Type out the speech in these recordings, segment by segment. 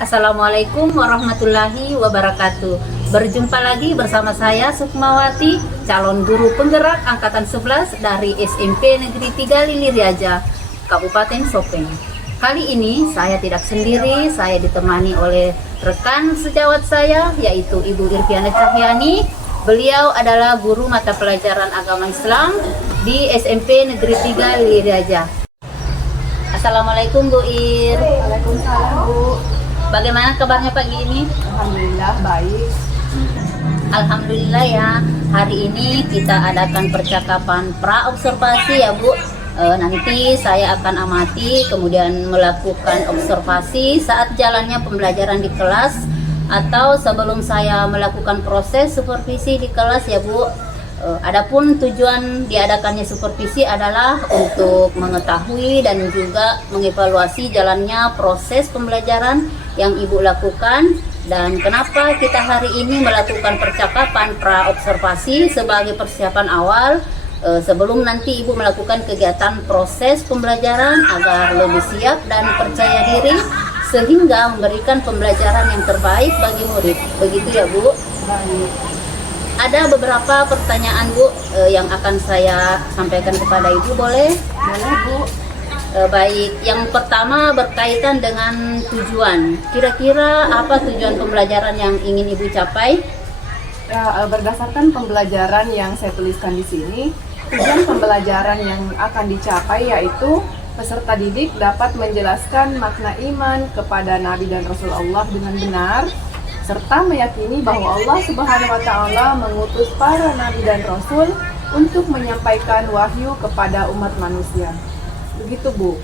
Assalamualaikum warahmatullahi wabarakatuh. Berjumpa lagi bersama saya Sukmawati, calon guru penggerak angkatan 11 dari SMP Negeri 3 Lilireja, Kabupaten Sopeng. Kali ini saya tidak sendiri, saya ditemani oleh rekan sejawat saya yaitu Ibu Irviana Cahyani. Beliau adalah guru mata pelajaran agama Islam di SMP Negeri 3 Lilireja. Assalamualaikum Bu Ir. Waalaikumsalam Bu. Bagaimana kabarnya pagi ini? Alhamdulillah baik. Alhamdulillah ya. Hari ini kita adakan percakapan pra-observasi ya Bu. Nanti saya akan amati kemudian melakukan observasi saat jalannya pembelajaran di kelas atau sebelum saya melakukan proses supervisi di kelas ya Bu. Adapun tujuan diadakannya supervisi adalah untuk mengetahui dan juga mengevaluasi jalannya proses pembelajaran yang Ibu lakukan, dan kenapa kita hari ini melakukan percakapan pra-observasi sebagai persiapan awal sebelum nanti Ibu melakukan kegiatan proses pembelajaran agar lebih siap dan percaya diri sehingga memberikan pembelajaran yang terbaik bagi murid. Begitu ya Bu? Baik. Ada beberapa pertanyaan Bu yang akan saya sampaikan kepada Ibu, boleh? Boleh Bu. Baik, yang pertama berkaitan dengan tujuan. Kira-kira apa tujuan pembelajaran yang ingin Ibu capai? Ya, berdasarkan pembelajaran yang saya tuliskan di sini, tujuan pembelajaran yang akan dicapai yaitu peserta didik dapat menjelaskan makna iman kepada Nabi dan Rasul Allah dengan benar, serta meyakini bahwa Allah Subhanahu wa Ta'ala mengutus para nabi dan rasul untuk menyampaikan wahyu kepada umat manusia. Begitu Bu.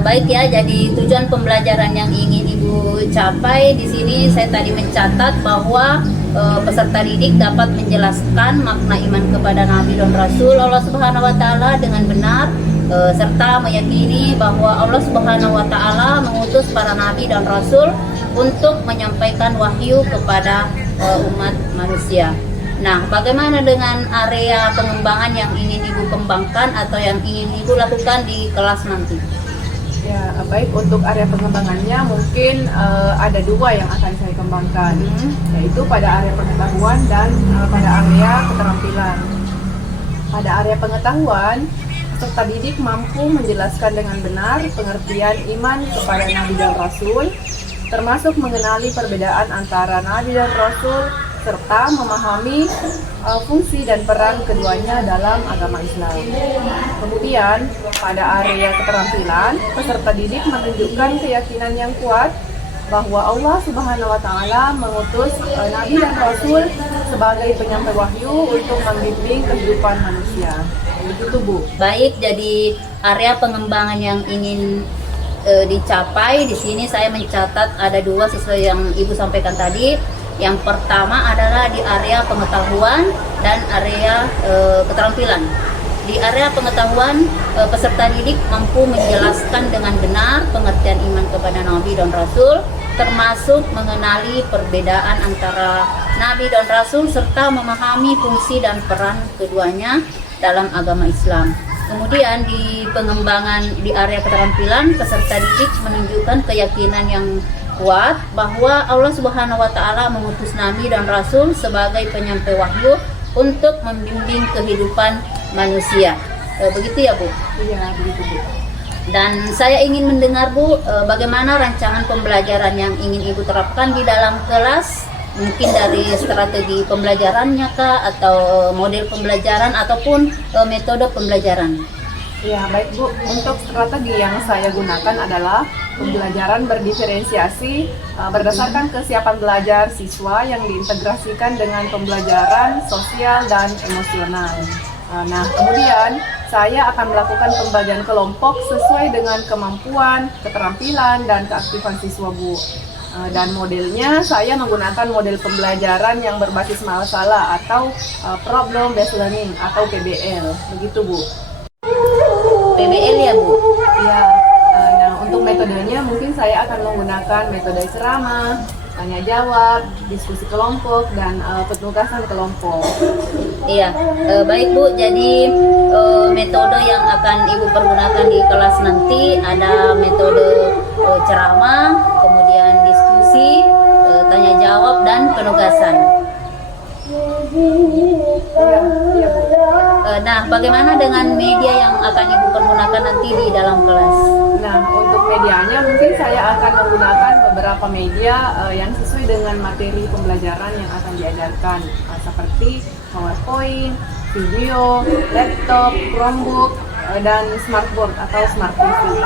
Baik ya, jadi tujuan pembelajaran yang ingin Ibu capai di sini saya tadi mencatat bahwa peserta didik dapat menjelaskan makna iman kepada Nabi dan Rasul Allah Subhanahu wa Ta'ala dengan benar, serta meyakini bahwa Allah Subhanahu wa Ta'ala mengutus para nabi dan rasul untuk menyampaikan wahyu kepada umat manusia. Nah, bagaimana dengan area pengembangan yang ingin Ibu kembangkan atau yang ingin Ibu lakukan di kelas nanti? Ya, baik, untuk area pengembangannya mungkin ada dua yang akan saya kembangkan, yaitu pada area pengetahuan dan pada area keterampilan. Pada area pengetahuan, peserta didik mampu menjelaskan dengan benar pengertian iman kepada Nabi dan Rasul, termasuk mengenali perbedaan antara Nabi dan Rasul, serta memahami fungsi dan peran keduanya dalam agama Islam. Kemudian, pada area keterampilan, peserta didik menunjukkan keyakinan yang kuat bahwa Allah Subhanahu wa Ta'ala mengutus Nabi dan Rasul sebagai penyampai wahyu untuk membimbing kehidupan manusia. Begitu Bu. Baik, jadi area pengembangan yang ingin dicapai di sini saya mencatat ada dua sesuai yang Ibu sampaikan tadi. Yang pertama adalah di area pengetahuan dan area keterampilan. Di area pengetahuan, peserta didik mampu menjelaskan dengan benar pengertian iman kepada Nabi dan Rasul, termasuk mengenali perbedaan antara Nabi dan Rasul serta memahami fungsi dan peran keduanya dalam agama Islam. Kemudian di pengembangan di area keterampilan, peserta didik menunjukkan keyakinan yang kuat bahwa Allah Subhanahu wa Ta'ala mengutus Nabi dan Rasul sebagai penyampai wahyu untuk membimbing kehidupan manusia. Begitu ya Bu? Iya, begitu Bu. Dan saya ingin mendengar Bu, bagaimana rancangan pembelajaran yang ingin Ibu terapkan di dalam kelas? Mungkin dari strategi pembelajarannya kah, atau model pembelajaran ataupun metode pembelajaran? Ya, baik Bu. Untuk strategi yang saya gunakan adalah pembelajaran berdiferensiasi berdasarkan kesiapan belajar siswa yang diintegrasikan dengan pembelajaran sosial dan emosional. Nah, kemudian saya akan melakukan pembagian kelompok sesuai dengan kemampuan, keterampilan, dan keaktifan siswa Bu. Dan modelnya saya menggunakan model pembelajaran yang berbasis masalah atau problem based learning atau PBL. Begitu Bu. PBL ya Bu? Ya. Nah, untuk metodenya mungkin saya akan menggunakan metode ceramah, tanya jawab, diskusi kelompok, dan penugasan kelompok. Iya, baik Bu. Jadi metode yang akan Ibu pergunakan di kelas nanti ada metode ceramah, kemudian diskusi diskusi, tanya jawab dan penugasan. Iya, iya Bu. Nah, bagaimana dengan media yang akan Ibu pergunakan nanti di dalam kelas? Nah, untuk medianya mungkin saya akan menggunakan beberapa media yang sesuai dengan materi pembelajaran yang akan diajarkan, seperti PowerPoint, video, laptop, Chromebook, dan smartboard atau smart TV.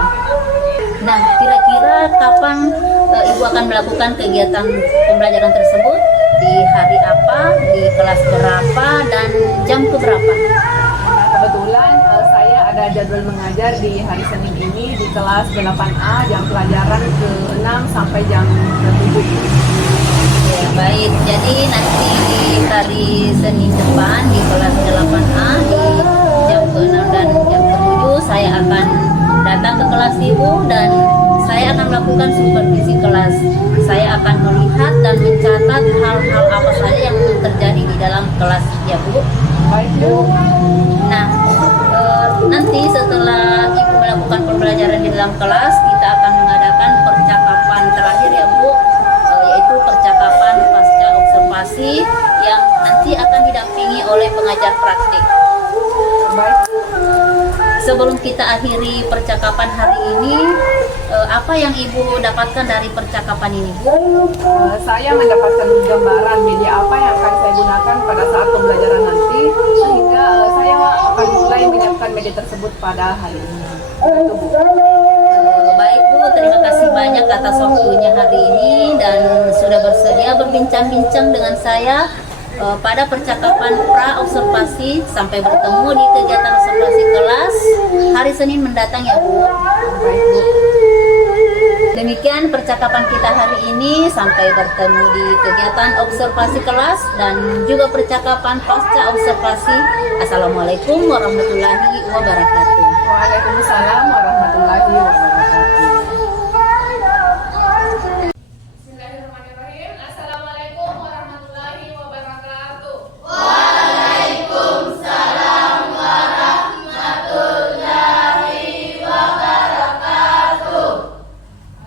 Nah, kira-kira kapan Ibu akan melakukan kegiatan pembelajaran tersebut? Di hari apa, di kelas berapa, dan jam keberapa? Nah, kebetulan saya ada jadwal mengajar di hari Senin ini di kelas 8A, jam pelajaran ke-6 sampai jam ke-7. Ya, baik. Jadi nanti di hari Senin depan di kelas 8A di jam ke-6 dan jam ke-7 saya akan datang ke kelas Ibu dan saya akan melakukan supervisi kelas. Saya akan melihat dan mencatat hal-hal apa saja yang terjadi di dalam kelas, ya Bu. Baik Bu. Nah, nanti setelah Ibu melakukan pembelajaran di dalam kelas, kita akan mengadakan percakapan terakhir ya Bu, yaitu percakapan pasca observasi yang nanti akan didampingi oleh pengajar praktik. Baik. Sebelum kita akhiri percakapan hari ini, apa yang Ibu dapatkan dari percakapan ini? Saya mendapatkan gambaran media apa yang akan saya gunakan pada saat pembelajaran nanti, sehingga saya akan mulai menyiapkan media tersebut pada hari ini. Itu Bu. Baik Bu, terima kasih banyak atas waktunya hari ini dan sudah bersedia berbincang-bincang dengan saya pada percakapan pra-observasi. Sampai bertemu di kegiatan observasi kelas hari Senin mendatang ya Bu. Baik Bu. Demikian percakapan kita hari ini, sampai bertemu di kegiatan observasi kelas dan juga percakapan pasca observasi. Assalamualaikum warahmatullahi wabarakatuh. Waalaikumsalam warahmatullahi wabarakatuh. Bismillahirrahmanirrahim. Assalamualaikum warahmatullahi wabarakatuh.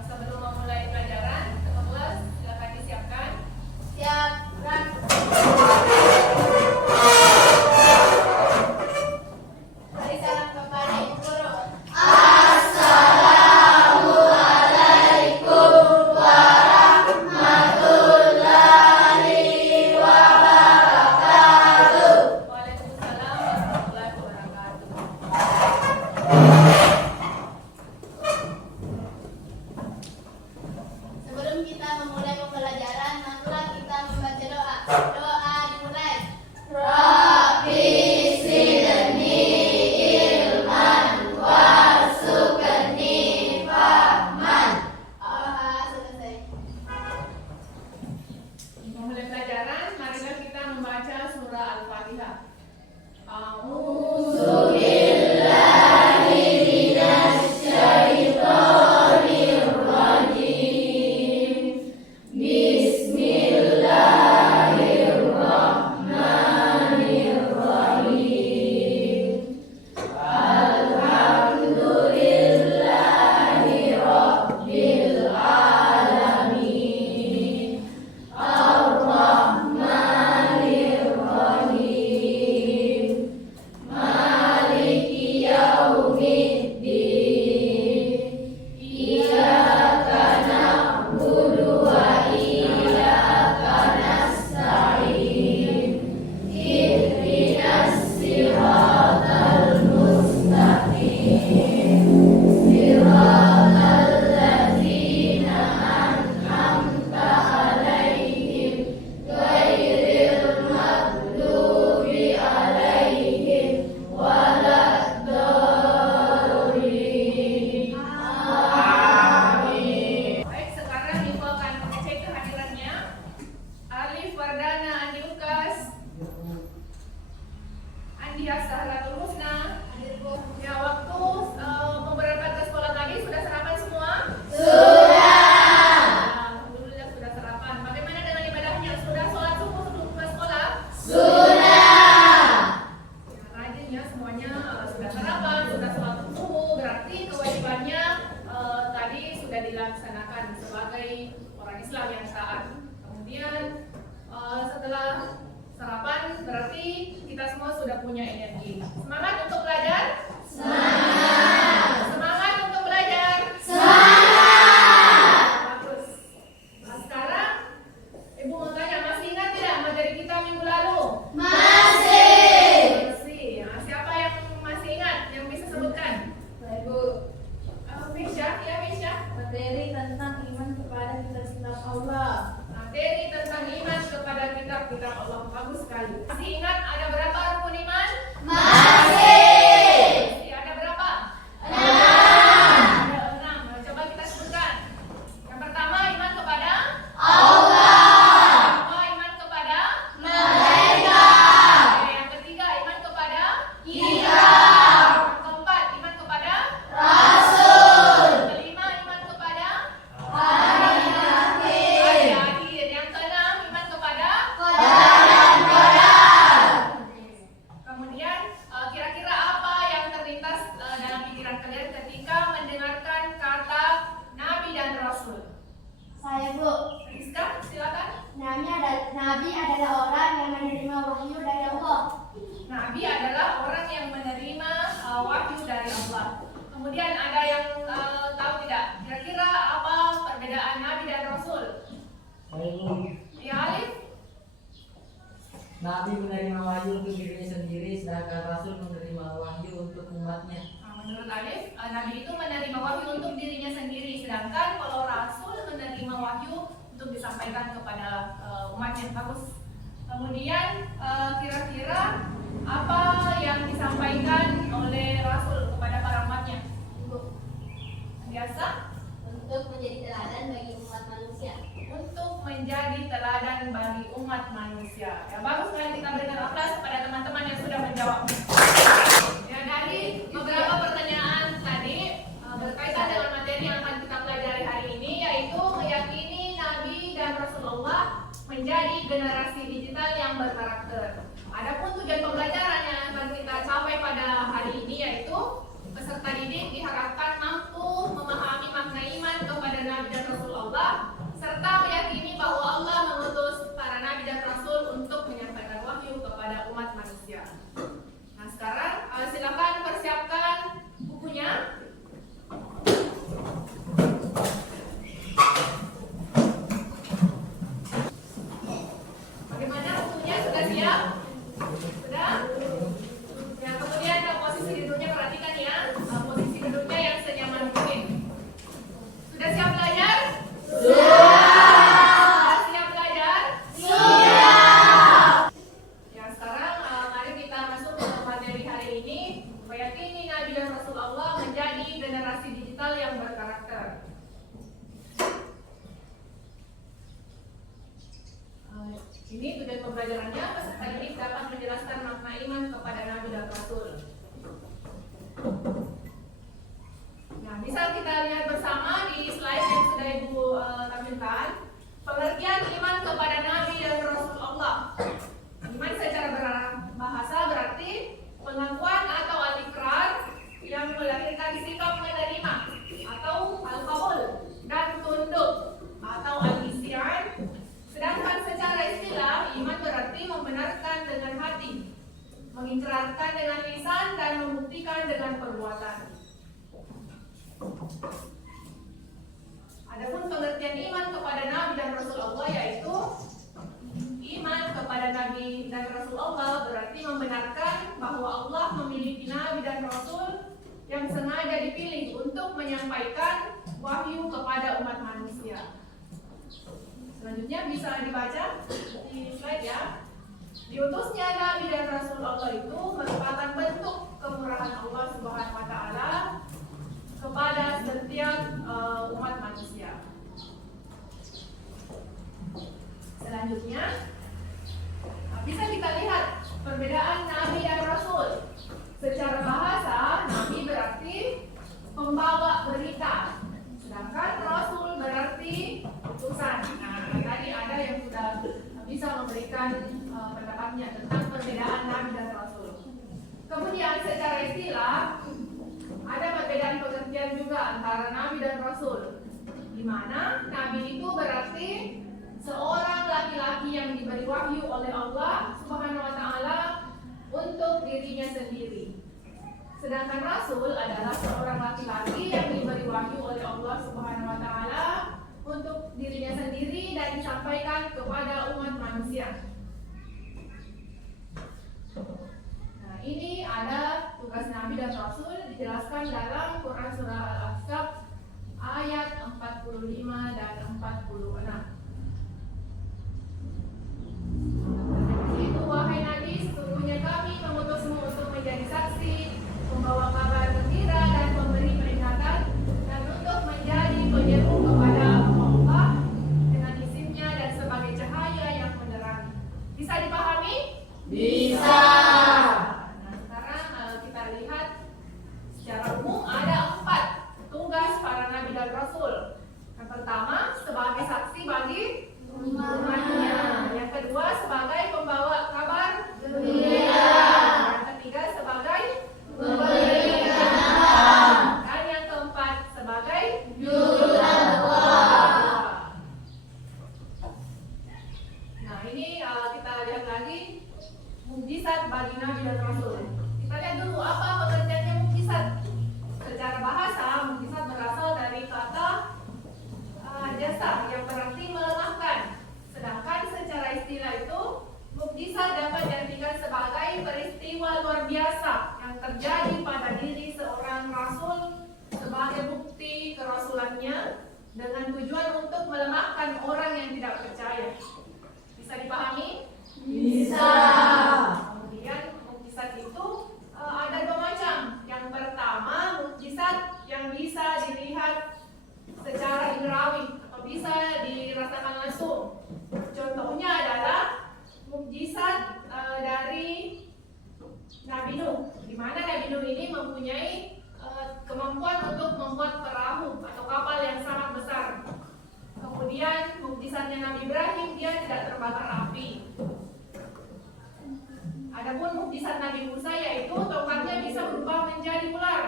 Sebelum memulai pelajaran, ketua kelas silakan disiapkan. Siap. Mari salam kepada Ibu Guru. Waalaikumsalam warahmatullahi wabarakatuh. Sebelum kita memulai pembelajaran, marilah kita membaca doa. Doa dimulai. Rabbi zidni ilman warzuqni fahman. Selesai. Memulai pelajaran, marilah kita membaca surah Al-Fatihah. Semangat untuk belajar? Semangat untuk belajar? Bagus. Nah, sekarang Ibu mau tanya, masih ingat tidak materi kita minggu lalu? Masih. Nah, siapa yang masih ingat? Yang bisa sebutkan? Ibu, Misha, ya Misha. materi tentang iman kepada kitab-kitab Allah. Materi tentang iman kepada kitab-kitab Allah. Bagus sekali. Masih ingat ada berapa rukun iman? Masih ada berapa? 6. Ada 6. Nah, coba kita sebutkan. Yang pertama iman kepada Allah. Yang kedua iman kepada Mereka. Oke, yang ketiga iman kepada Kitab. Yang keempat iman kepada Rasul. Yang kelima iman kepada Hari hari akhir. akhir. Yang keenam iman kepada Qadar. Kemudian kira-kira apa yang terlintas dalam pikiran kalian ketika mendengarkan kata Nabi dan Rasul? Saya Bu, Rizka, silakan. Nabi adalah orang yang menerima wahyu dari Allah. Nabi adalah orang yang menerima wahyu dari Allah. Kemudian ada yang tahu tidak? Kira-kira apa perbedaan Nabi dan Rasul? Ya Alif? Nabi menerima wahyu untuk dirinya sendiri, sedangkan Rasul menerima wahyu untuk umatnya. Menurut Alif, Nabi itu menerima wahyu untuk dirinya sendiri, sedangkan kalau Rasul menerima wahyu untuk disampaikan kepada umatnya. Bagus. Kemudian kira-kira apa yang disampaikan oleh Rasul kepada para umatnya? Biasa Untuk menjadi teladan bagi umat manusia. untuk menjadi teladan bagi umat manusia. Ya, bagus sekali, kita berikan aplaus kepada teman-teman yang sudah menjawab. Ya, dari beberapa pertanyaan tadi berkaitan dengan materi yang akan kita pelajari hari ini, yaitu meyakini Nabi dan Rasulullah menjadi generasi digital yang berkarakter. Adapun tujuan pembelajaran yang akan kita capai pada hari ini, yaitu peserta didik diharapkan mampu memahami makna iman kepada Nabi dan Rasulullah, serta meyakini bahwa Allah mengutus para Nabi dan Rasul untuk menyampaikan wahyu kepada umat manusia. Nah, sekarang silakan persiapkan bukunya. Bagaimana bukunya? Sudah siap? Sudah? Ya, kemudian posisi duduknya perhatikan ya. Posisi duduknya yang senyaman mungkin. Sudah siap belajar? Sudah siap belajar? Ya, sekarang mari kita masuk ke materi hari ini. Meyakini Nabi dan Rasulullah menjadi generasi digital yang berkarakter. Ini tujuan pembelajarannya, peserta didik dapat menjelaskan makna iman kepada Nabi dan Rasul. Nah, bisa kita lihat bersama di slide yang sudah Ibu tampilkan. Pengertian iman kepada Nabi dan Rasulullah. Iman secara bahasa berarti pengakuan atau al-iqrar yang melahirkan sikap menerima atau al-qabul dan tunduk atau al-isyan. Sedangkan secara istilah, iman berarti membenarkan dengan hati, mengikrarkan dengan lisan, dan membuktikan dengan perbuatan. Adapun pengertian iman kepada Nabi dan Rasulullah, yaitu iman kepada Nabi dan Rasulullah berarti membenarkan bahwa Allah memiliki Nabi dan Rasul yang sengaja dipilih untuk menyampaikan wahyu kepada umat manusia. Selanjutnya bisa dibaca di slide ya. Diutusnya Nabi dan Rasulullah itu merupakan bentuk kemurahan Allah Subhanahu wa taala kepada setiap umat manusia. Selanjutnya bisa kita lihat perbedaan Nabi dan Rasul. Secara bahasa, Nabi berarti pembawa berita, sedangkan Rasul berarti utusan. Nah, tadi ada yang sudah bisa memberikan pendapatnya tentang perbedaan Nabi dan Rasul. Kemudian secara istilah ada perbedaan pengertian juga antara Nabi dan Rasul, di mana Nabi itu berarti seorang laki-laki yang diberi wahyu oleh Allah Subhanahu wa taala untuk dirinya sendiri. Sedangkan Rasul adalah seorang laki-laki yang diberi wahyu oleh Allah Subhanahu wa Ta'ala untuk dirinya sendiri dan disampaikan kepada umat manusia. Nah, ini ada tugas Nabi dan Rasul dijelaskan dalam Quran Surah Al-Ahzab ayat 45 dan 46. Itu wahai Nabi, sesungguhnya kami mengutusmu untuk menjadi saksi, membawa kabar gembira dan memberi peringatan, dan untuk menjadi penyeru kepada Allah dengan izinnya dan sebagai cahaya yang menerangi. Bisa dipahami? Bisa. Nah, sekarang kita lihat secara umum ada 4 tugas para nabi dan rasul. Yang pertama, sebagai saksi bagi umatnya. Yang kedua, sebagai pembawa kabar gembira. Yang ketiga, sebagai pemberi peringatan. Dan yang keempat, sebagai juru dakwah. Nah, ini kita lihat lagi mukjizat bagi nabi dan rasul. Kita lihat dulu apa pengertiannya mukjizat. Secara bahasa, mukjizat berasal dari kata jasa yang berarti melemahkan. Sedangkan secara istilah itu, mukjizat dapat diartikan sebagai peristiwa luar biasa yang terjadi pada diri seorang rasul sebagai bukti kerasulannya dengan tujuan untuk melemahkan orang yang tidak percaya. Bisa dipahami? Bisa. Kemudian mukjizat itu ada 2 macam. Yang pertama, mukjizat yang bisa dilihat secara indrawi atau bisa dirasakan langsung. Contohnya adalah mukjizat dari Nabi Nuh, di mana Nabi Nuh ini mempunyai kemampuan untuk membuat perahu atau kapal yang sangat besar. Kemudian mukjizatnya Nabi Ibrahim, dia tidak terbakar api. Adapun mukjizat Nabi Musa yaitu tongkatnya bisa berubah menjadi ular.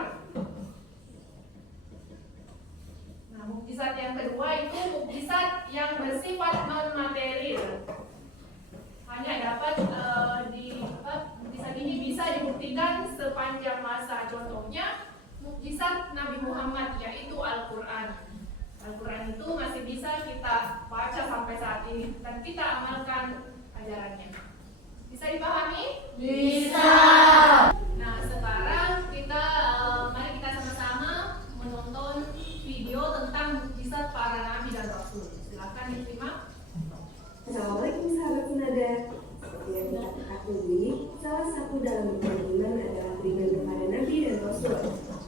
Nah, mukjizat yang kedua itu mukjizat yang bersifat non material. Hanya dapat mukjizat ini bisa dibuktikan sepanjang masa. Contohnya mukjizat Nabi Muhammad yaitu Al-Quran. Al-Quran itu masih bisa kita baca sampai saat ini dan kita amalkan ajarannya. Bisa dipahami? Bisa. Nah, sekarang mari kita sama-sama menonton video tentang mukjizat para nabi dan rasul. Silakan disimak. Assalamualaikum sahabat Senada. Seperti yang kita ketahui, salah satu dalam beriman adalah beriman kepada Nabi dan Rasul.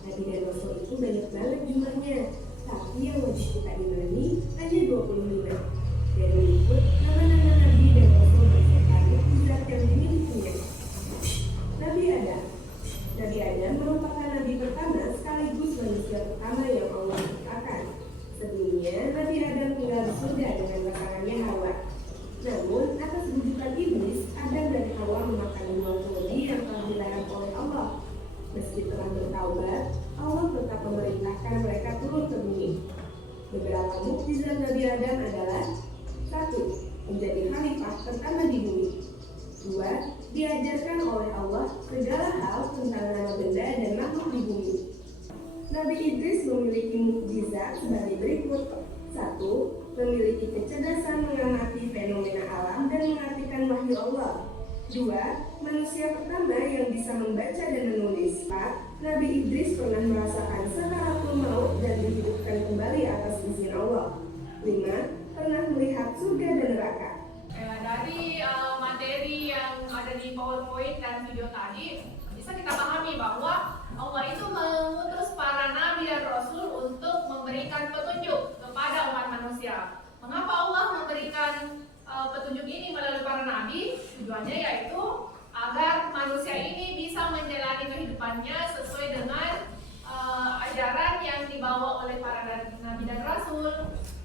Nabi dan Rasul itu banyak banget jumlahnya, tapi yang wajib kita imani hanya 25. Dan berikut nama-nama Nabi dan Rasul beserta mukjizat yang dimilikinya. Nabi Adam. Nabi Adam merupakan nabi pertama sekaligus manusia pertama yang Allah ciptakan. Sebelumnya, Nabi Adam tinggal di surga dengan pasangannya Hawa. Namun, atas bujukan iblis, Adam dan Hawa memakan buah kodi yang telah dilarang oleh Allah. Meski telah bertaubat, Allah tetap memerintahkan mereka turun ke bumi. Beberapa mukjizat Nabi Adam adalah: 1. Menjadi khalifah pertama di bumi. 2. Diajarkan oleh Allah segala hal tentang nama benda dan makhluk di bumi. Nabi Idris memiliki mukjizat sebagai berikut. 1. Memiliki kecerdasan mengamati fenomena alam dan mengartikan wahyu Allah. 2. Manusia pertama yang bisa membaca dan menulis. 4. Nabi Idris pernah merasakan sakaratul maut dan dihidupkan kembali atas izin Allah. 5. Pernah melihat surga dan neraka. Dari materi yang ada di PowerPoint dan video tadi, bisa kita pahami bahwa Allah itu mengutus para nabi dan rasul untuk memberikan petunjuk kepada umat manusia. Mengapa Allah memberikan petunjuk ini melalui para nabi? Tujuannya yaitu agar manusia ini bisa menjalani kehidupannya sesuai dengan ajaran yang dibawa oleh para nabi dan rasul,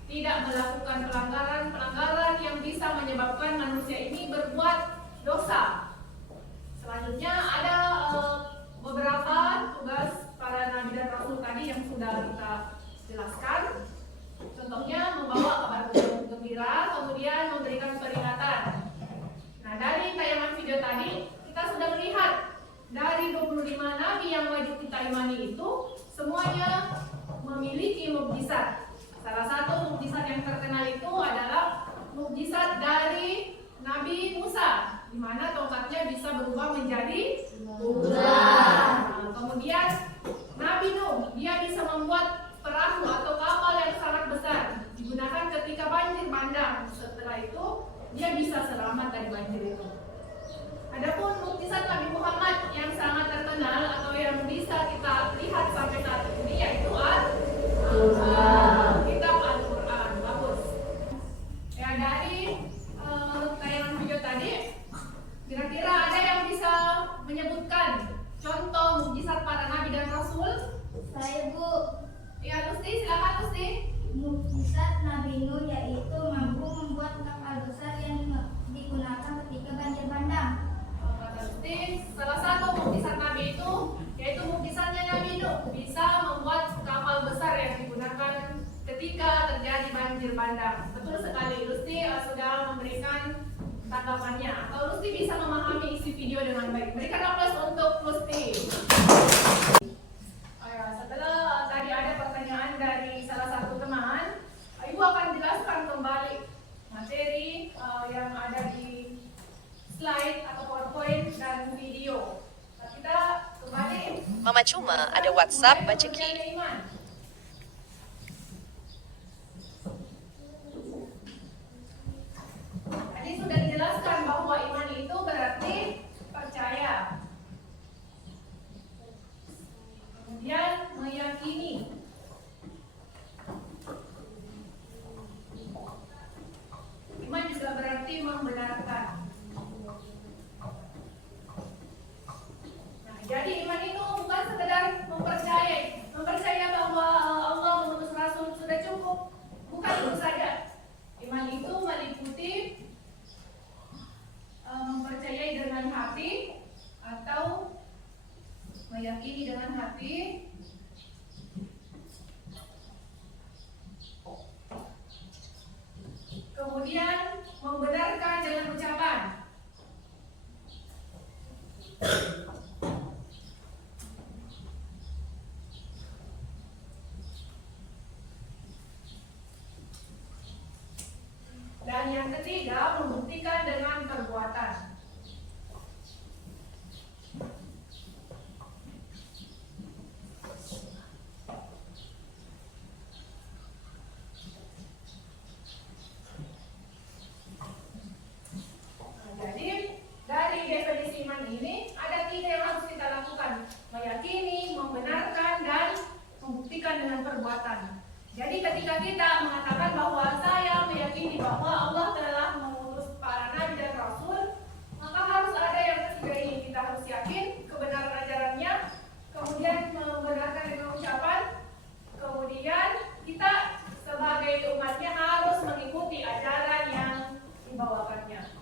tidak melakukan pelanggaran yang bisa menyebabkan manusia ini berbuat dosa. Selanjutnya ada beberapa tugas para nabi dan rasul tadi yang sudah kita jelaskan. Contohnya membawa kabar gembira, kemudian memberikan peringatan. Nah, dari tayangan video tadi kita sudah melihat dari 25 nabi yang wajib semuanya memiliki mukjizat. Salah satu mukjizat yang terkenal itu adalah mukjizat dari Nabi Musa, di mana tongkatnya bisa berubah menjadi ular. Nah, kemudian Nabi Nuh, dia bisa membuat perahu atau kapal yang sangat besar, digunakan ketika banjir bandang. Setelah itu, dia bisa selamat dari banjir itu. Adapun mukjizat Nabi Muhammad yang sangat terkenal atau yang bisa kita lihat sampai saat ini yaitu kitab Al-Quran. Bagus. Ya, dari tayangan video tadi, kira-kira ada yang bisa menyebutkan contoh mukjizat para nabi dan rasul? Saya Bu, Ya, Lusti, silakan Lusti. mukjizat Nabi Nuh yaitu mampu membuat kapal besar yang digunakan ketika banjir bandang. Kata Lusti, salah satu mukjizat nabi itu yaitu mukjizatnya Nabi Nuh, bisa membuat kapal besar yang digunakan ketika terjadi banjir bandang. Betul sekali, Lusti sudah memberikan tanggapannya. Atau Lusti bisa memahami isi video dengan baik. Berikan aplaus untuk Lusti. Setelah tadi ada pertanyaan dari salah satu teman, Ibu akan jelaskan kembali materi yang ada di slide atau PowerPoint dan video. Nah, kita kembali. Mama Cuma ada WhatsApp Baceki. Tadi sudah dijelaskan bahwa iman itu berarti percaya. Kemudian meyakini. Iman juga berarti membenarkan. Nah, jadi iman itu bukan sekedar mempercayai bahwa Allah mengutus Rasul sudah cukup. Bukan itu saja. Iman itu meliputi mempercayai dengan hati atau meyakini dengan hati, kemudian membenarkan dengan ucapan. Dan yang ketiga, membuktikan dengan perbuatan. Jadi, dari definisi iman ini, ada 3 yang harus kita lakukan. Meyakini, membenarkan, dan membuktikan dengan perbuatan. Jadi ketika kita mengatakan bahwa saya meyakini bahwa Allah telah mengutus para nabi dan rasul, maka harus ada yang ketiga ini. Kita harus yakin kebenaran ajarannya, kemudian membenarkan dengan ucapan, kemudian kita sebagai umatnya harus mengikuti ajaran yang dibawakannya.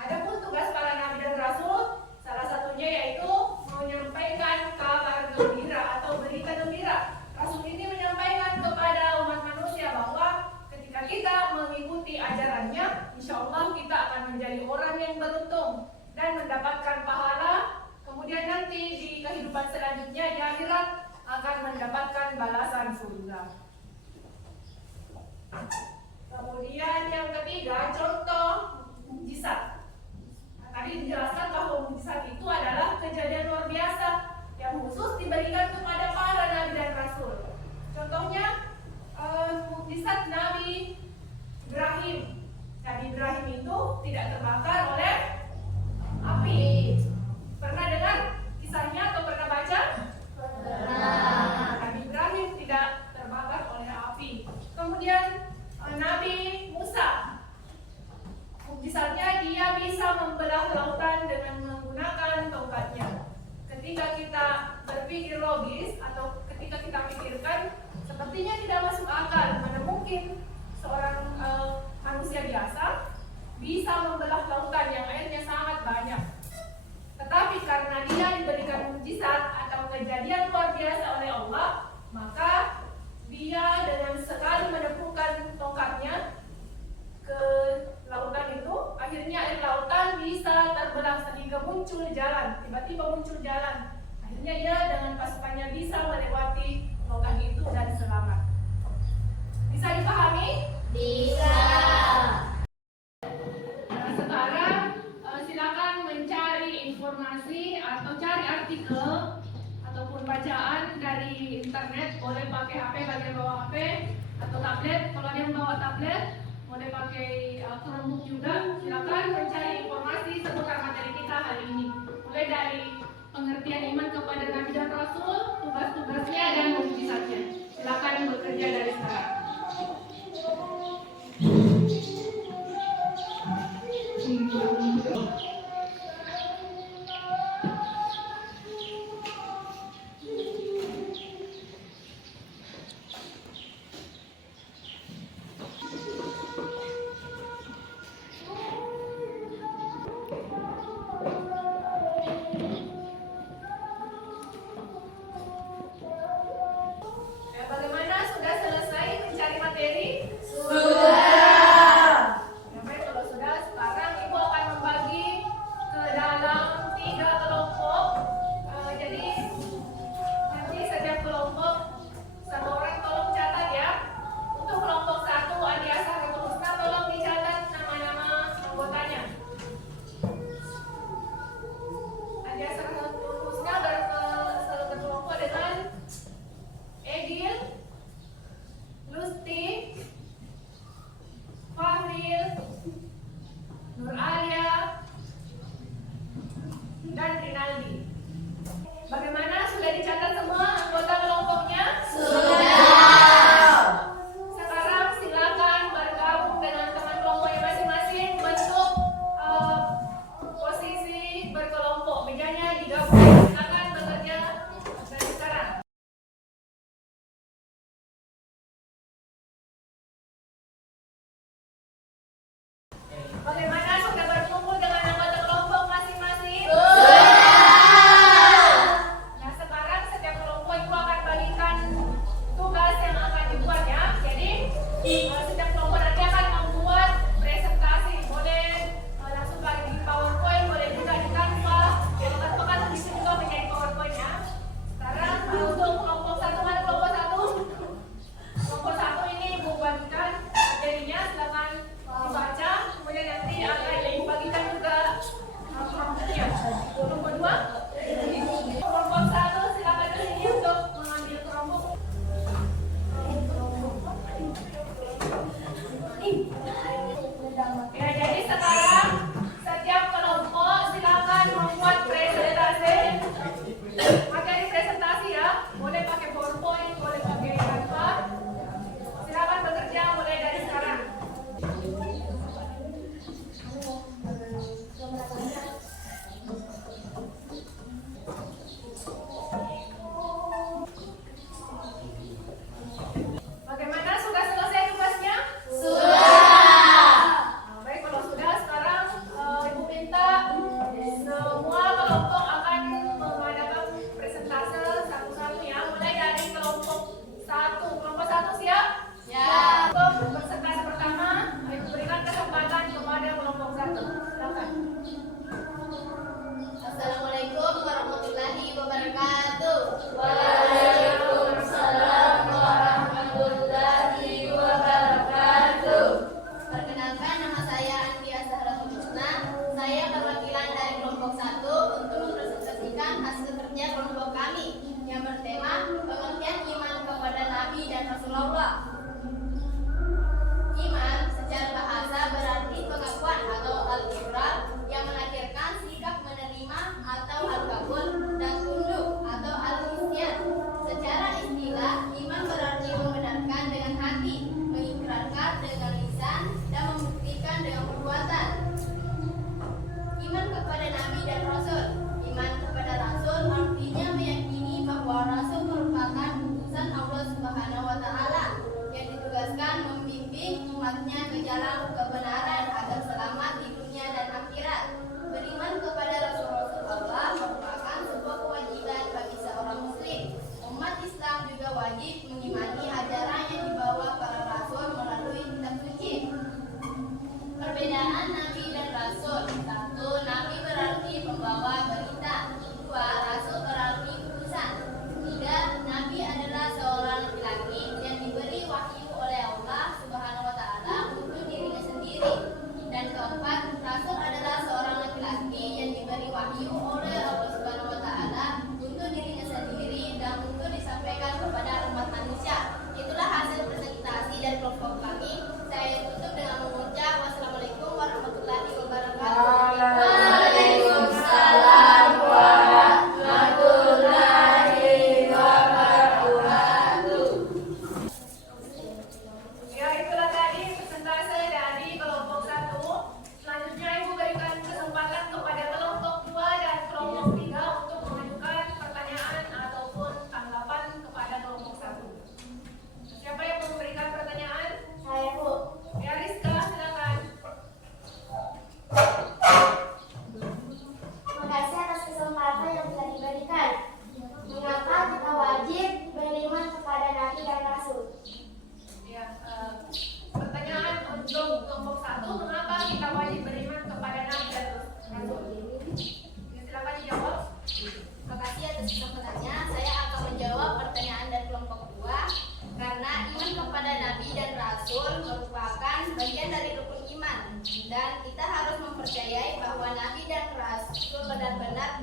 Adapun tugas para nabi dan rasul, salah satunya yaitu menyampaikan kabar gembira atau berita gembira. Rasul ini menyampaikan kepada umat manusia bahwa ketika kita mengikuti ajarannya, insya Allah kita akan menjadi orang yang beruntung dan mendapatkan pahala. Kemudian nanti di kehidupan selanjutnya di akhirat akan mendapatkan balasan surga. Kemudian yang ketiga, contoh mukjizat. Tadi dijelaskan bahwa mukjizat itu adalah kejadian luar biasa yang khusus diberikan kepada para nabi dan rasul. Contohnya mukjizat Nabi Ibrahim. Nabi Ibrahim itu tidak terbakar oleh api. Pernah dengar kisahnya atau pernah baca? Pernah. Nabi Ibrahim tidak terbakar oleh api. Kemudian Nabi Musa, mukjizatnya dia bisa membelah lautan dengan menggunakan tongkatnya. Ketika kita berpikir logis atau ketika kita pikirkan, sepertinya tidak masuk akal. Mana mungkin seorang manusia biasa bisa membelah lautan yang airnya sangat banyak. Tetapi karena dia diberikan mukjizat atau kejadian luar biasa oleh Allah, maka dia dengan sekali menepukkan tongkatnya ke lautan itu, akhirnya air lautan bisa terbelah sehingga muncul jalan. Tiba-tiba muncul jalan. Akhirnya Tentunya ia dengan pasukannya bisa melewati longgang itu dan selamat. Bisa dipahami? Bisa. Nah, sekarang silakan mencari informasi atau cari artikel ataupun bacaan dari internet. Boleh pakai HP bagi yang bawa HP atau tablet. Kalau ada yang bawa tablet, boleh pakai Chromebook juga. Silakan mencari informasi seputar materi kita hari ini. Mulai dari pengertian iman kepada Nabi dan Rasul, tugas-tugasnya dan mukjizatnya. Silakan bekerja dari sekarang. Ya, bagaimana? Sudah selesai mencari materi? Ya, baik, kalau sudah, sekarang Ibu akan membagi ke dalam 3 kelompok. Jadi nanti setiap kelompok satu orang tolong catat ya. Untuk kelompok 1 Adi Asharotul Husna, tolong dicatat nama-nama anggotanya. Adi Asharotul Husna berkelompok dengan Egil, Lusti, Fahril, Nur Alia, dan Rinaldi. Bagaimana? Sudah dicatat semua anggota kelompoknya? Sekarang silakan bergabung dengan teman kelompoknya masing-masing bentuk posisi berkelompok. Mejanya digabung. Silakan bekerja dari sekarang. Bagaimana? Sudah berkumpul dengan anggota kelompok masing-masing?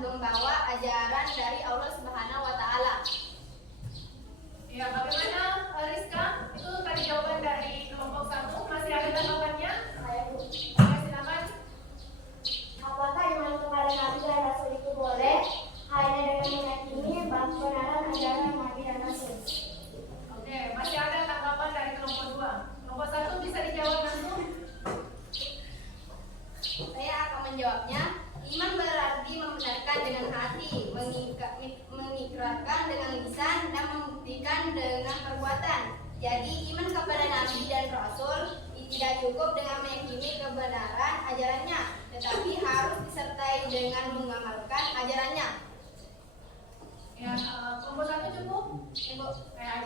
membawa ajaran dari Allah Subhanahu wa taala. Ya, bagaimana Rizka? Itu tadi jawaban dari kelompok 1. Masih ada tanggapannya? Ya, silakan. Apakah iman kepada Nabi dan Rasul itu boleh hanya dengan meyakini kebenaran ajaran Nabi dan Rasul? Oke, masih ada tanggapan dari kelompok 2. Kelompok 1 bisa dijawab langsung. Saya akan menjawabnya. Iman berarti membenarkan dengan hati, mengikrarkan dengan lisan, dan membuktikan dengan perbuatan. Jadi iman kepada Nabi dan Rasul tidak cukup dengan meyakini kebenaran ajarannya, tetapi harus disertai dengan mengamalkan ajarannya. Ya, kelompok 1 cukup? Cukup.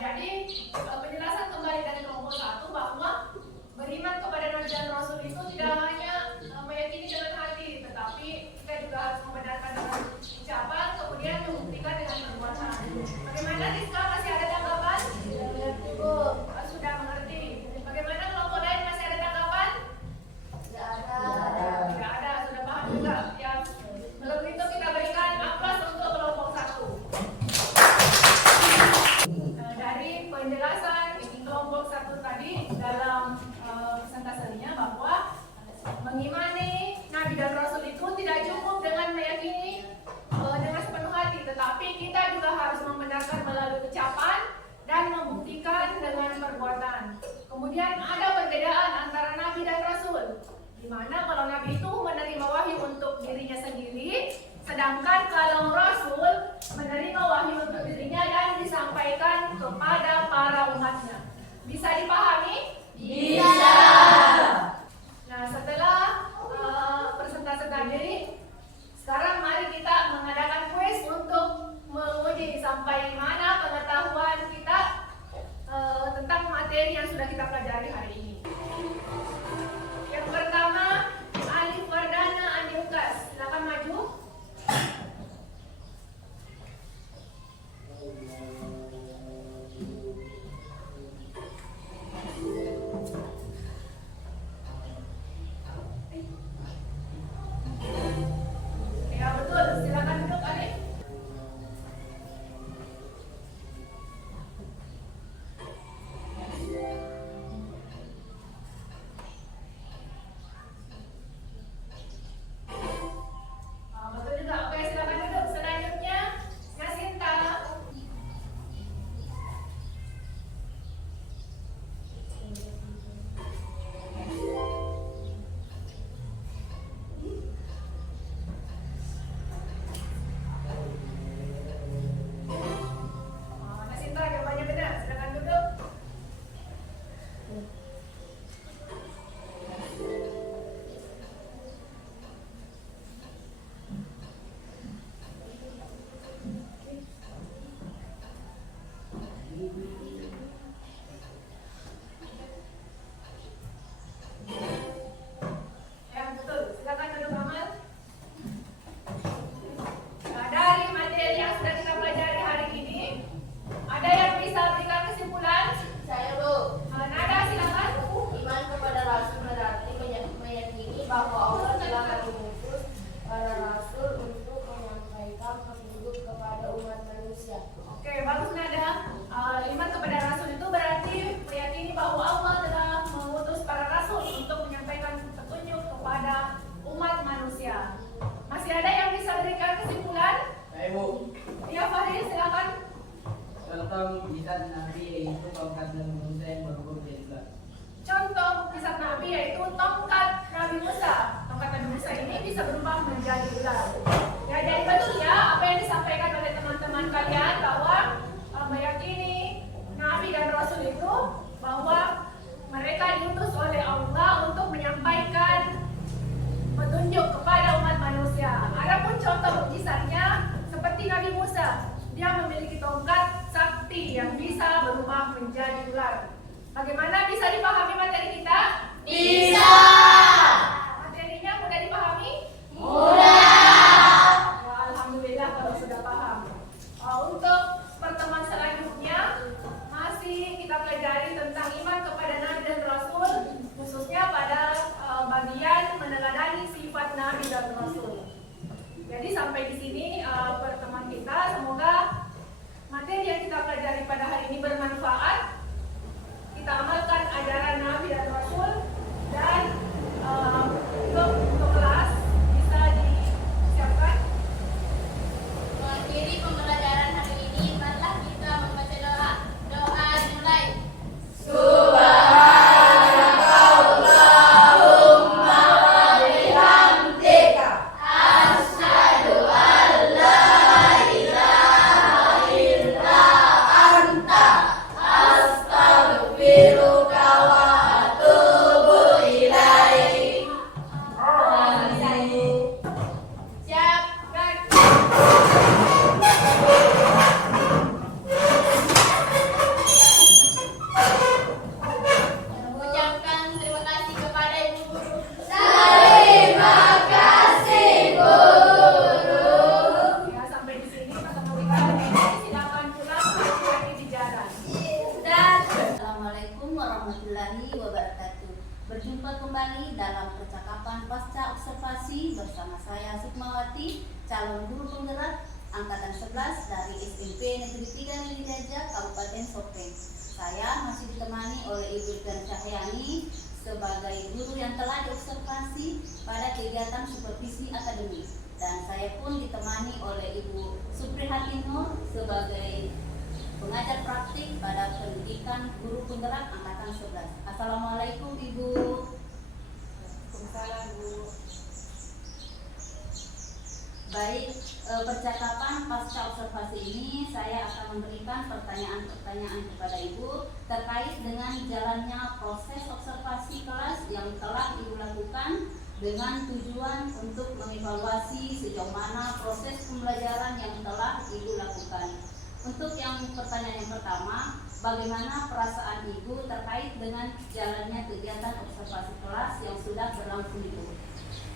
Jadi penjelasan kembali dari kelompok 1 bahwa beriman kepada Nabi dan Rasul itu tidak hanya meyakini dengan hati, tetapi kita juga harus membenarkan dengan ucapan, kemudian membuktikan dengan perbuatan. Bagaimana Rizka, masih ada tanggapan? Cukup. Sudah mengerti. Bagaimana kelompok lain, masih ada tanggapan? Tidak ada. Tidak ada, sudah paham juga. Ya, kalau begitu kita berikan aplaus untuk kelompok 1. Dari penjelasan kelompok 1 tadi dalam presentasenya bahwa mengimani Nabi dan Rasul itu tidak cukup dengan meyakini dengan sepenuh hati, tetapi kita juga harus membenarkan melalui ucapan dan membuktikan dengan perbuatan. Kemudian ada perbedaan antara Nabi dan Rasul, di mana kalau Nabi itu menerima wahyu untuk dirinya sendiri, sedangkan kalau Rasul menerima wahyu untuk dirinya dan disampaikan kepada para umatnya. Bisa dipahami? Bisa. Nah, setelah presentasi tadi, sekarang mari kita mengadakan kuis untuk menguji sampai mana pengetahuan kita tentang materi yang sudah kita pelajari hari ini. Yang pertama, Alif Wardana Andi Ukas. Silakan maju. Ya betul, silakan duduk Alif. Betul juga. Oke, silakan duduk. Selanjutnya Yasinta. Yasinta, jawabannya benar. Silakan duduk. Ya betul. Silakan duduk Amal. Nah, dari materi yang sudah kita pelajari hari ini, ada yang bisa berikan kesimpulan? Saya Bu. Nada, silakan. Iman kepada Rasul berarti meyakini bahwa Allah telah mengutus para rasul untuk menyampaikan petunjuk kepada umat manusia. Oke, bagus Nada. Iman kepada Rasul itu berarti meyakini bahwa Allah telah mengutus para rasul untuk menyampaikan petunjuk kepada umat manusia. Masih ada yang bisa berikan kesimpulan? Saya Bu, Ya, Fahri, silakan. contoh mujizat Nabi yaitu tongkat dan manusia yang berhubung jadi gelas. Contoh kisah Nabi yaitu tongkat Nabi Musa. Tongkat Nabi Musa ini bisa berubah menjadi ular. Ya, jadi betul ya apa yang disampaikan oleh teman-teman kalian bahwa meyakini Nabi dan Rasul itu bahwa mereka diutus oleh Allah untuk menyampaikan petunjuk kepada umat manusia. Adapun contoh mukjizatnya seperti Nabi Musa, dia memiliki tongkat sakti yang bisa berubah menjadi ular. Bagaimana, bisa dipahami materi kita? Bisa. Materinya mudah dipahami? Mudah. Wah, alhamdulillah kalau sudah paham. Untuk pertemuan selanjutnya masih kita pelajari tentang iman kepada Nabi dan Rasul, khususnya pada bagian meneladani sifat Nabi dan Rasul. Jadi Jadi sampai di sini pertemuan kita. Semoga materi yang kita pelajari pada hari ini bermanfaat. Kita amalkan ajaran Nabi dan Rasul, dan untuk kelas bisa disiapkan. Mengakhiri pembelajaran hari ini, marilah kita membaca doa. Doa dimulai. Siap, gerak. Mengucapkan terima kasih kepada Ibu Guru. Terima kasih, Guru. Ya, sampai di sini pertemuan kita hari ini. Silakan pulang hati-hati di jalan. Dan Assalamualaikum warahmatullahi wabarakatuh. Berjumpa kembali dalam percakapan pasca observasi bersama saya Sukmawati, calon guru penggerak angkatan 11 dari SMP Negeri 3 Nilidaja, Kabupaten Sopeng. Saya masih ditemani oleh Ibu Gan Cahyani sebagai guru yang telah diobservasi pada kegiatan supervisi akademik, dan saya pun ditemani oleh Ibu Suprihati Nur sebagai pengajar praktik pada pendidikan guru penggerak angkatan 11. Assalamualaikum Ibu. Waalaikumsalam, Bu. Baik, percakapan pasca observasi ini saya akan memberikan pertanyaan-pertanyaan kepada Ibu terkait dengan jalannya proses observasi kelas yang telah Ibu lakukan dengan tujuan untuk mengevaluasi sejauh mana proses pembelajaran yang telah Ibu lakukan. Untuk yang pertanyaan yang pertama, bagaimana perasaan Ibu terkait dengan jalannya kegiatan observasi kelas yang sudah berlangsung Ibu?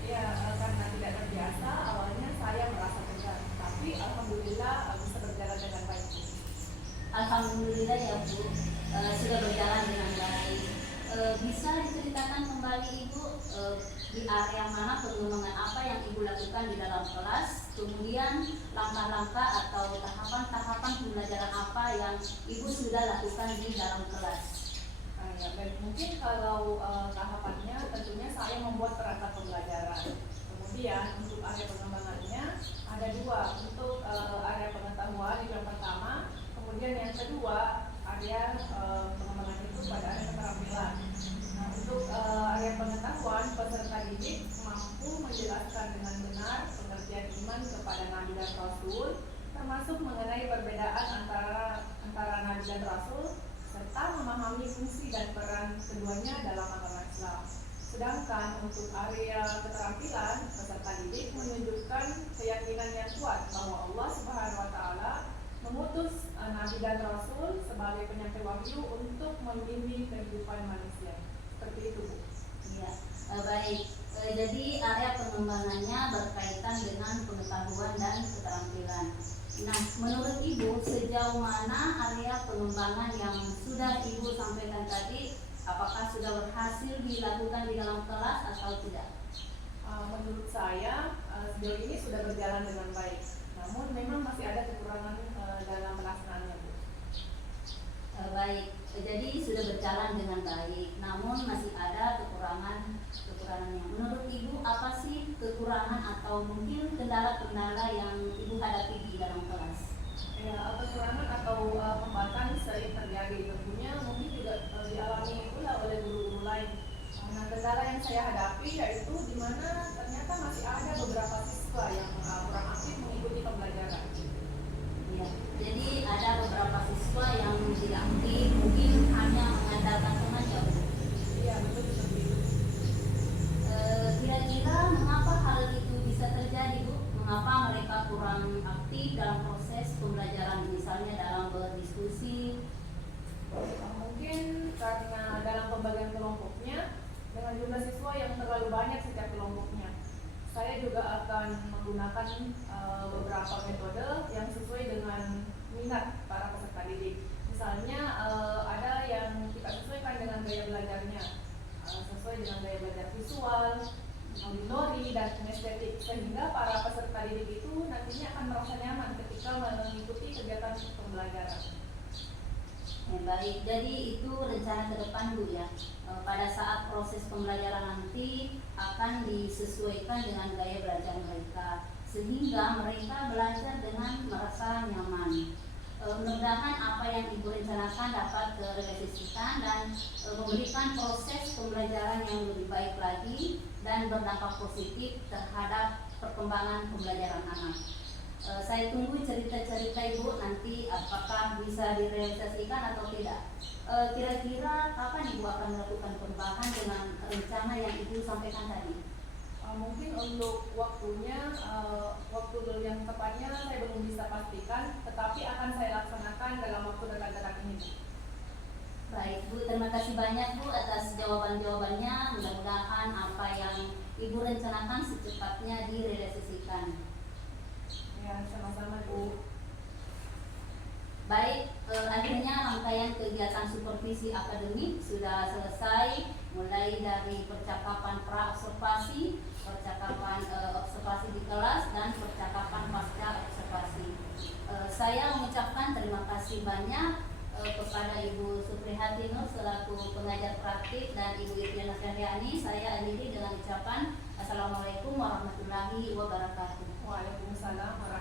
Ya, karena tidak terbiasa, awalnya saya merasa tegang, tapi alhamdulillah bisa berjalan dengan baik. Alhamdulillah ya Bu, sudah berjalan dengan baik. Bisa diceritakan kembali Ibu di area mana pengembangan apa yang Ibu lakukan di dalam kelas, kemudian langkah-langkah atau tahapan-tahapan pembelajaran apa yang Ibu sudah lakukan di dalam kelas? Ya, baik. Mungkin kalau tahapannya tentunya saya membuat perangkat pembelajaran. Kemudian untuk area pengembangannya ada dua, untuk area pengetahuan yang pertama, kemudian yang kedua area pengembangan itu pada area keterampilan. Nah, untuk area pengetahuan, peserta didik mampu menjelaskan dengan benar pengertian iman kepada Nabi dan Rasul, termasuk mengenai perbedaan antara Nabi dan Rasul, serta memahami fungsi dan peran keduanya dalam agama Islam. Sedangkan untuk area keterampilan, peserta didik menunjukkan keyakinan yang kuat bahwa Allah Subhanahu wa Ta'ala mengutus Nabi dan Rasul sebagai penyampai wahyu untuk membimbing kehidupan manusia. Seperti itu, Bu. Ya, baik. Jadi area pengembangannya berkaitan dengan pengetahuan dan keterampilan. Nah, menurut Ibu sejauh mana area pengembangan yang sudah Ibu sampaikan tadi, apakah sudah berhasil dilakukan di dalam kelas atau tidak? Menurut saya sejauh ini sudah berjalan dengan baik. Namun memang masih ada kekurangan dalam pelaksanaannya, Bu. Baik, jadi sudah berjalan dengan baik, namun masih ada kekurangannya. Menurut Ibu apa sih kekurangan atau mungkin kendala-kendala yang Ibu hadapi di dalam kelas? Ya, kekurangan atau hambatan sering terjadi, tentunya mungkin juga dialami pula oleh guru-guru lain. Nah, kendala yang saya hadapi yaitu di mana ternyata masih ada beberapa siswa yang kurang aktif mengikuti pembelajaran. Ya, jadi ada beberapa siswa yang tidak aktif, mungkin hanya mengandalkan teman ya Bu. Iya, betul seperti itu. Kira-kira mengapa hal itu bisa terjadi Bu? Mengapa mereka kurang aktif dalam proses pembelajaran, misalnya dalam berdiskusi? Mungkin karena dalam pembagian kelompoknya dengan jumlah siswa yang terlalu banyak setiap kelompoknya. Saya juga akan menggunakan beberapa metode yang sesuai dengan minat para peserta didik. Misalnya ada yang kita sesuaikan dengan gaya belajarnya, sesuai dengan gaya belajar visual, auditori dan kinestetik, sehingga para peserta didik itu nantinya akan merasa nyaman ketika mengikuti kegiatan pembelajaran. Ya, baik, jadi itu rencana ke depan Bu ya. Pada saat proses pembelajaran nanti akan disesuaikan dengan gaya belajar mereka, sehingga mereka belajar dengan merasa nyaman. Mudah-mudahan apa yang Ibu rencanakan dapat terrealisasikan dan memberikan proses pembelajaran yang lebih baik lagi dan berdampak positif terhadap perkembangan pembelajaran anak. Saya tunggu cerita-cerita Ibu nanti apakah bisa direalisasikan atau tidak. Kira-kira kapan Ibu akan melakukan perubahan dengan rencana yang Ibu sampaikan tadi? Mungkin untuk waktunya, waktu yang tepatnya saya belum bisa pastikan, tetapi akan saya laksanakan dalam waktu dekat-dekat ini. Baik Bu, terima kasih banyak Bu atas jawaban-jawabannya. Mudah-mudahan apa yang Ibu rencanakan secepatnya direalisasikan. Ya, sama-sama Bu. Baik, akhirnya rangkaian kegiatan supervisi akademik sudah selesai, mulai dari percakapan pra-observasi, percakapan observasi di kelas, dan percakapan pasca observasi. Saya mengucapkan terima kasih banyak kepada Ibu Suprihati Nur selaku pengajar praktik dan Ibu Irviana Syahriani. Saya akhiri dengan ucapan Assalamualaikum warahmatullahi wabarakatuh. Waalaikumsalam warahmatullahi wabarakatuh.